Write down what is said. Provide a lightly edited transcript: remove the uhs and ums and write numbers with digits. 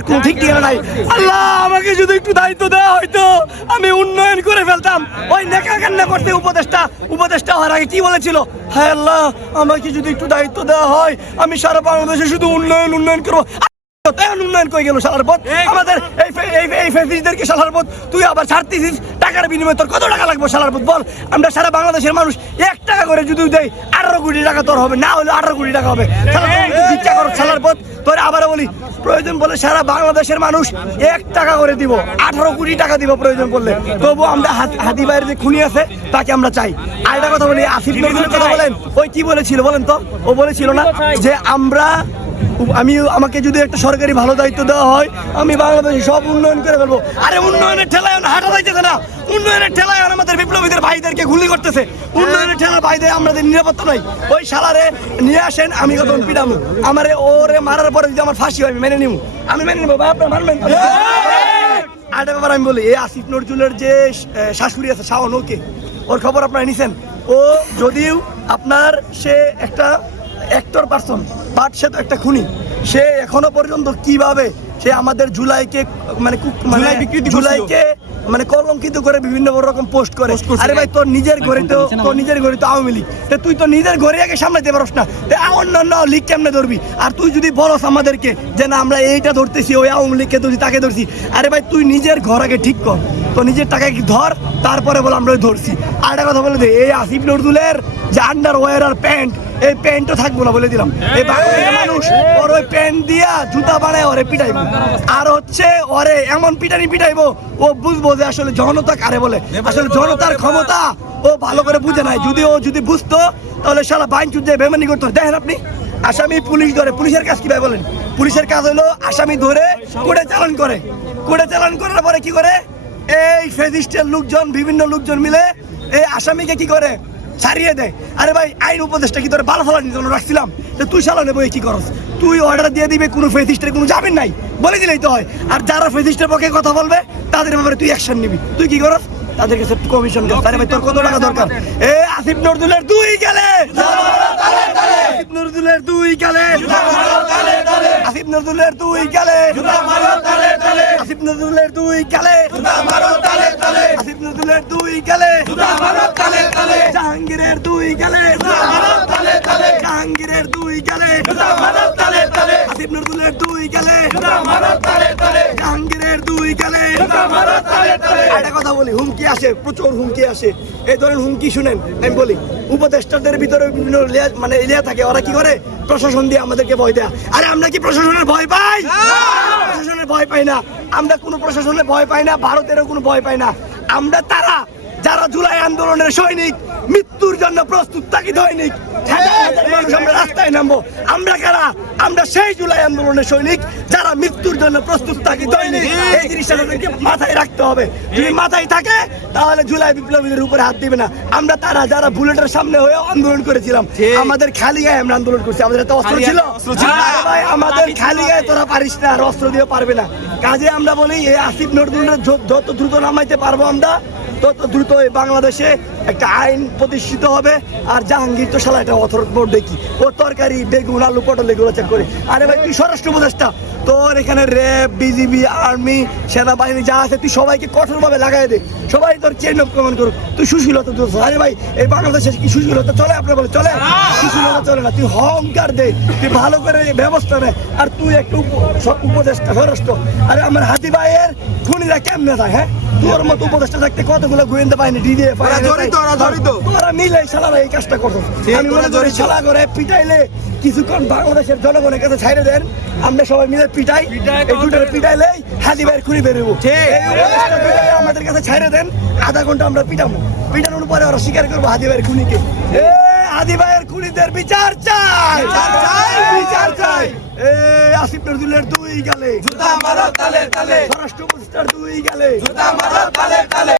তার কোনো ঠিক ঠিকানা নাই। আল্লাহ আমাকে যদি একটু দায়িত্ব দেওয়া হয়তো আমি উন্নয়ন করে ফেলতাম। ওই নেকা কান্না করতে উপদেষ্টা হওয়ার আগে কি বলেছিল? হ্যাঁ আল্লাহ আমাকে যদি একটু দায়িত্ব দেওয়া হয় আমি সারা বাংলাদেশে শুধু উন্নয়ন করবো। উন্নয়ন কই গেল শালার পথ? আমাদের এই ফেসিলিটিদেরকে শালার পথ তুই আবার ছাড়তেছিস টাকার বিনিময়ে। তোর কত টাকা লাগবে শালার পথ বল? আমরা সারা বাংলাদেশের মানুষ 1 টাকা করে যদি দেয় 18 কোটি টাকা তোর হবে, না হলে 18 কোটি টাকা হবে। ভিক্ষা কর শালার পথ। তোর আবার বলি প্রয়োজন বলে সারা বাংলাদেশের মানুষ 1 টাকা করে দিব, 18 কোটি টাকা দিব প্রয়োজন পড়লে। তবু আমরা হাদি ভাইয়ের যে খুনি আছে তাকে আমরা চাই। আর একটা কথা বলি, আসিফ নজরুলের কথা বলেন, ওই কি বলেছিল বলেন তো? ও বলেছিল না যে আমাকে যদি একটা সরকারি ভালো দায়িত্ব দেওয়া হয় আমি বাংলাদেশে সব উন্নয়ন করে ফেলবো। আরে উন্নয়নের ঠেলায় হাঁটা যাইতেছে না, উন্নয়নের ঠেলায় আমাদের বিপ্লবীদের ভাইদেরকে গুলি করতেছে। উন্নয়নের ঠেলা ভাইদের আমাদের নিরাপত্তা নাই। ওই শালারে নিয়ে আসেন, আমি কত পিটামু, আমারে ওরে মারার পরে যদি আমার ফাঁসি হয় আমি মেনে নিবো, আমি মেনে নিবো। ভাই আপনার মানবেন? আরেকটা ব্যাপার আমি বলি, এই আসিফ নজরুলের যে শাশুড়ি আছে শাওন, ওর খবর আপনারা নিছেন? ও যদিও আপনার সে একটা অ্যাক্টর পারসন, বাট সে তো একটা খুনি। সে এখনো পর্যন্ত কিভাবে সে আমাদের জুলাইকে কলঙ্কিত করে বিভিন্ন রকম পোস্ট করে। আরে ভাই তোর নিজের ঘরে তো আওয়ামী লীগ, তুই তো নিজের ঘরে আগে সামলাইতে পারস না, অন্যান্য লীগ কেমনে ধরবি? আর তুই যদি বলস আমাদেরকে যে না আমরা এইটা ধরতেছি, ওই আওয়ামী লীগকে ধরছি, তাকে ধরছি, আরে ভাই তুই নিজের ঘর আগে ঠিক কর, তো নিজের টাকায় ধর, তারপরে বল আমরা ধরছি। আর একটা কথা বলে দে, এই আসিফ নজরুলের যে আন্ডারওয়্যার আর প্যান্ট, এই প্যান্টও থাকবো না বলে দিলাম। এই বাংলাদেশের মানুষ ওর ওই প্যান্ট দিয়া জুতা বানায় ওরে পিটাইবো, আর হচ্ছে ওরে এমন পিটাইবো ও বুঝবো যে আসলে জনতা কারে বলে। আসলে জনতার ক্ষমতা ও ভালো করে বুঝে নাই। যদি বুঝতো তাহলে শালা বাইন চুদে বেমানি করতো। দেখেন আপনি আসামি পুলিশ ধরে, পুলিশের কাজ কি ভাই বলেন? পুলিশের কাজ হলো আসামি ধরে কোর্টে চালান করে, কোর্টে চালান করার পরে কি করে এই ফেজিস্টের লোকজন, বিভিন্ন লোকজন মিলে এই আসামিকে কি করে ছাড়িয়ে দেয়। আরে ভাই আইন উপদেশটা কি তোর ভালো ফলার জন্য রাখছিলাম, তুই শালা নেবো কি করস? তুই অর্ডার দিয়ে দিবে, কোনো ফেজিস্টের কোনো জামিন নাই বলে দিলেই তো হয়। আর যারা ফেজিস্টের পক্ষে কথা বলবে তাদের ব্যাপারে তুই অ্যাকশন নিবি। তুই কি করস? তাদের কাছে কমিশন দেয়। আরে ভাই তোর কত টাকা দরকার? এ আসিফ নজরুলের দুই গেলে, আসিফ নজরুলের দুই গেলে, আসিফ নজরুলের দুই গেলে, আসিফ নজরুলের দুই গেলে, আসিফ নজরুলের দুই গেলে, জাহাঙ্গীরের দুই গেলে, জাহাঙ্গীরের দুই গেলে, আসিফ নজরুলের দুই গেলে, জাহাঙ্গীরের দুই গেলে। একটা কথা বলি, হুমকি আসে, প্রচুর হুমকি আসে। এই ধরেন হুমকি শুনেন, আমি বলি উপদেষ্টাদের ভিতরে বিভিন্ন এলিয়া থাকে, ওরা কি করে প্রশাসন দিয়ে আমাদেরকে ভয় দেয়। আরে আমরা কি প্রশাসনের ভয় পাই? প্রশাসনের ভয় পাই না আমরা, কোনো প্রশাসনের ভয় পাই না, ভারতেরও কোনো ভয় পাই না আমরা। তারা যারা জুলাই আন্দোলনের সৈনিক, মৃত্যুর জন্য প্রস্তুত থাকি দৈনিক, মানুষ আমরা রাস্তায় নামবো। আমরা কারা? আমরা সেই জুলাই আন্দোলনের সৈনিক যারা মৃত্যুর জন্য প্রস্তুত থাকি দৈনিক। এই জিনিসটা তাদেরকে মাথায় রাখতে হবে। যদি মাথায় থাকে তাহলে জুলাই বিপ্লবীদের উপরে হাত দিবে না। আমরা তারা যারা বুলেটের সামনে হয়ে আন্দোলন করেছিলাম, আমাদের খালি গায়ে আমরা আন্দোলন করছি, আমাদের একটা অস্ত্র ছিল ভাই, আমাদের খালি গায়ে তোরা পারিস না, আর অস্ত্র দিয়ে পারবে না। কাজে আমরা বলি এই আসিফ নজরুলের যত দ্রুত নামাইতে পারবো আমরা, তত দ্রুত বাংলাদেশে একটা আইন প্রতিষ্ঠিত হবে। আর জাহাঙ্গীর তো শালা একটা অথর দেখি, ও তরকারি বেগুন আলু পটল এগুলো চেক করে। আরে ভাই তুই স্বরাষ্ট্র উপদেষ্টা, তোর এখানে র্যাব, বিজিবি, আর্মি, সেনাবাহিনী যা আছে তুই সবাইকে কঠোরভাবে লাগাই দে, সবাই তোর চেন অফ কমান্ড করুক। তুই সুশীলতা দোষ। আরে ভাই এই বাংলাদেশে কি সুশীলতা চলে? আপনার বলে চলে? সুশীলতা চলে না। তুই অহংকার দে, তুই ভালো করে ব্যবস্থা নে। আর তুই একটু উপদেষ্টা স্বরাষ্ট্র। আরে আমার হাতি ভাইয়ের খুনিরা কেমনে যায়? হ্যাঁ তোর মতো উপদেষ্টা থাকতে কতগুলো গোয়েন্দা বাহিনী ডিডিএফ তোরা মিলে শালারা এই কাজটা করছো। আমি মনে করি শালা করে পিটাইলে কিছুক্ষণ বাংলাদেশের জনগণের কাছে ছাইড়ে দেন, আমরা সবাই মিলে পিটাই, এই দুটারে পিটাইলেই হাদি ভাইয়ের খুনি বেরোবো। আমাদের কাছে ছাইড়ে দেন, আধা ঘন্টা আমরা পিটাবো, পিটানোর পরে ওরা স্বীকার করবো হাদি ভাইয়ের খুনিকে। হাদি ভাইয়ের খুনিদের বিচার চাই, বিচার চাই। আসিফ নজরুলের দুই গেলে, স্বরাষ্ট্র উপদেষ্টার দুই গেলে।